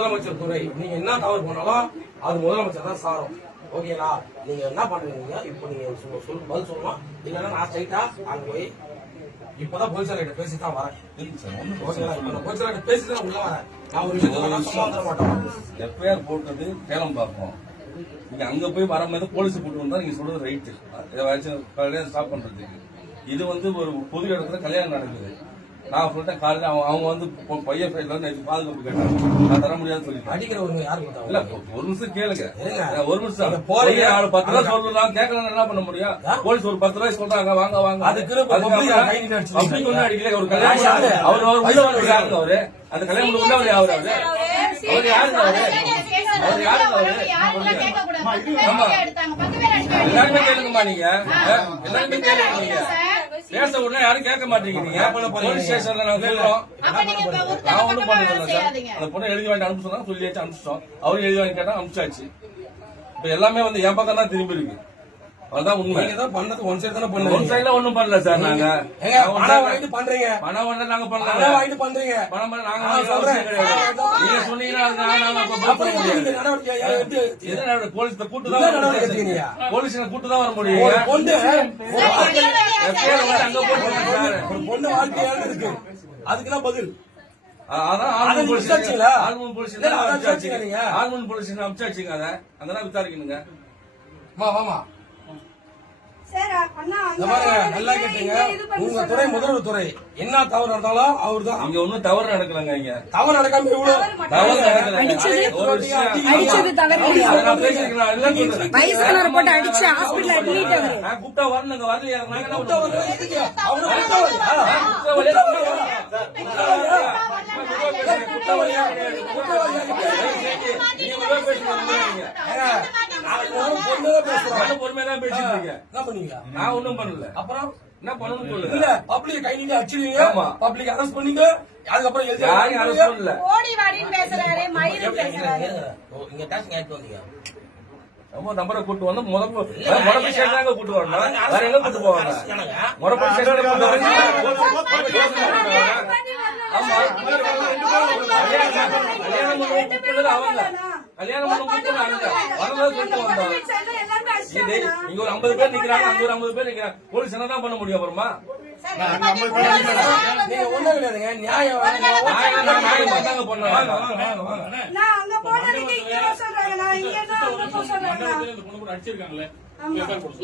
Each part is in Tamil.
முதலமைச்சர் துறை நீங்க என்ன தவறு பண்ணாலும் அது முதலமைச்சர் தான் சாரும். ஓகேங்களா? நீங்க என்ன பண்றீங்க? இப்ப நீங்க பதில் சொல்லலாம். இல்லைன்னா நான் ஸ்ட்ரைட்டா அங்க போய் இப்பதான் போலீசார்கிட்ட பேசிதான் வரேன். போலீசார்கிட்ட பேசிதான் உள்ள வரேன். நான் ஒரு விஷயத்த மாட்டோம். எஃப்ஐஆர் போட்டது கேளம் பார்ப்போம். நீங்க அங்க போய் வரும்போது போலீஸ் போட்டு வந்தா நீங்க சொல்றது ரைட்டு. கல்யாணம் ஸ்டாப் பண்றதுக்கு இது ஒரு பொது இடத்துல கல்யாணம் நடக்குது. நான் சொல்லிட்டேன் காலையில அவங்க பையன் சைட்ல நேற்று பாதுகாப்பு கேட்டாங்க. நான் தர முடியாது சொல்லிட்டேன். அடிக்கிறவங்க யாரு இல்ல ஒரு நிமிஷம் கேளுங்க. ஒரு நிமிஷம் போறீங்க 10 ரூபாய் சொல்லலாம் கேட்கலாம் என்ன பண்ண முடியும்? போலீஸ் ஒரு 10 ரூபாய் சொல்றாங்க வாங்க வாங்க அதுக்கு அடிக்கல ஒரு கல்யாணம் அவரு அவரு அந்த கல்யாணம் உள்ளவரே அவரு அவரு யாருங்க அவரு அவர் யாருங்க அவரு எல்லாருமே கேளுங்கம்மா நீங்க எல்லாருமே கேளுங்க நீங்க பேச உடனே யாரும் கேட்க மாட்டீங்க. நீங்க போலீஸ் ஸ்டேஷன்ல நாங்க கேட்கிறோம். நான் ஒண்ணும் பண்ணல சார். அந்த பொண்ணு எழுதி வாங்கி அனுப்ப சொன்னா சொல்லியாச்சு அனுப்பிச்சிட்டோம். அவரும் எழுதி வாங்கி கேட்டா அனுப்பிச்சாச்சு. இப்ப எல்லாமே என் பக்கம் தான் திரும்பி இருக்கு. அதான் உண்மை. பண்ணது ஒன் சைடு தானே பண்ணல. ஒன் சைடுல ஒண்ணும் பண்ணல சார். நாங்க பணம் வாங்கிட்டு பண்றீங்க. பணம் வாங்க நாங்க பண்ணல. பணம் வாங்கிட்டு பண்றீங்க. பணம் நாங்க நீங்க சொன்னீங்கன்னா போலீஸ் கூட்டு தான் போலீஸ் கூட்டு தான் வர முடியும். ஒரு பொண்ணு வாழ்க்கையான இருக்கு. அதுக்குதான் பதில். அதான் ஆர்மன் போலீஸ் அமிச்சாச்சுங்க. அதை அங்கதான் விசாரிக்கணுங்க. வாமா நல்லா கேட்டீங்க. உங்க துறை முதல்வர் துறை என்ன தவறு நடந்தாலும் அவர் தான். இங்க ஒன்னும் தவறு நடக்கலங்க. இங்க தவறு நடக்காம இவ்வளவு தவறு நடக்கல. கூப்பிட்டா வரணுங்க. வரலையா? பொறுமையதான் பேசிட்டு இருக்கேன். நான் ஒண்ணும் பண்ணல. அப்புறம் என்ன பண்ணணும் சொல்லுங்க. இல்ல பப்ளிக் கை நீங்க அடிச்சிடுவீங்க. பப்ளிக் அரெஸ்ட் பண்ணீங்க. அதுக்கப்புறம் யாரையும் அரெஸ்ட் பண்ணல. ஓடி வாடின்னு பேசுறாரு. மயிறு பேசுறாரு. இங்க டாக்ஸ் கேட்டு வந்தீங்க. ரொம்ப நம்பரை கூட்டு வந்து முறப்பு ஸ்டேஷன் கூட்டு வரணும். வேற எங்க கூட்டு போவாங்க? முறப்பு ஸ்டேஷன் கூட்டு வரீங்க. ஆமா கல்யாணம் பண்ண கூப்பிட்டு வரதான் சொல்லிட்டு வந்தோம். இங்க ஒரு 50 பேர் நிக்கிறாங்க. அங்க ஒரு 50 பேர் நிக்கிறாங்க. போலீஸ் என்னதான் பண்ண முடியும்? அப்புறமா நீங்க ஒண்ணும் கிடையாதுங்க. நியாயம் தாங்க பண்ணுவாங்க.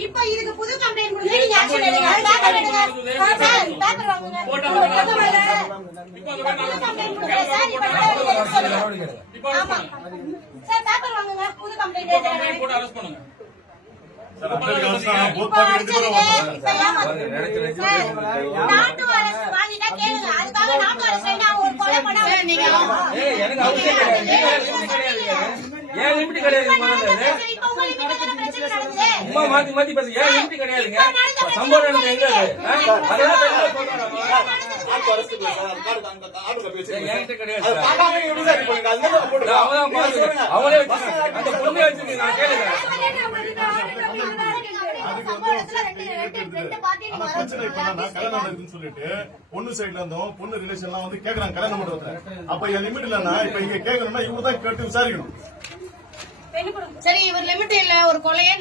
இப்ப இதுக்கு புது கம்ப்ளைண்ட் கொடுங்க. நீங்க ஆக்ஷன் எடுங்க. பேப்பர் வாங்குங்க. சார் பேப்பர் வாங்குங்க. புது கம்ப்ளைண்ட் எடுங்க. போட்டு அரெஸ்ட் பண்ணுங்க. நாட்டு அரசு வாங்கிட்டா கேளுங்க. அதுக்காக நாட்டு அரசு ஒரு கொலை பண்ணாங்க. நீங்க எனக்கு அவசியம் ஏன் லிமிட் கிடையாது. மாத்தி மாத்தி பேச ஏன் லிமிட் கிடையாதுங்க. சம்பவம் நடந்தது எங்க அவங்களே அந்த பொண்ணு வச்சிருக்கீங்க. நான் கேளுங்க. சொல்லிட்டு பொண்ணு சைட்ல இருந்தோம் பொண்ணு ரிலேஷன் எல்லாம் கேக்குறாங்க கல்யாணம் பண்றது. அப்ப என் லிமிட் இல்லன்னா இப்ப இங்க கேட்கணும்னா இவங்க தான் கேட்டு விசாரிக்கணும். சரி இவர் லிமிட் இல்ல ஒரு கொலையே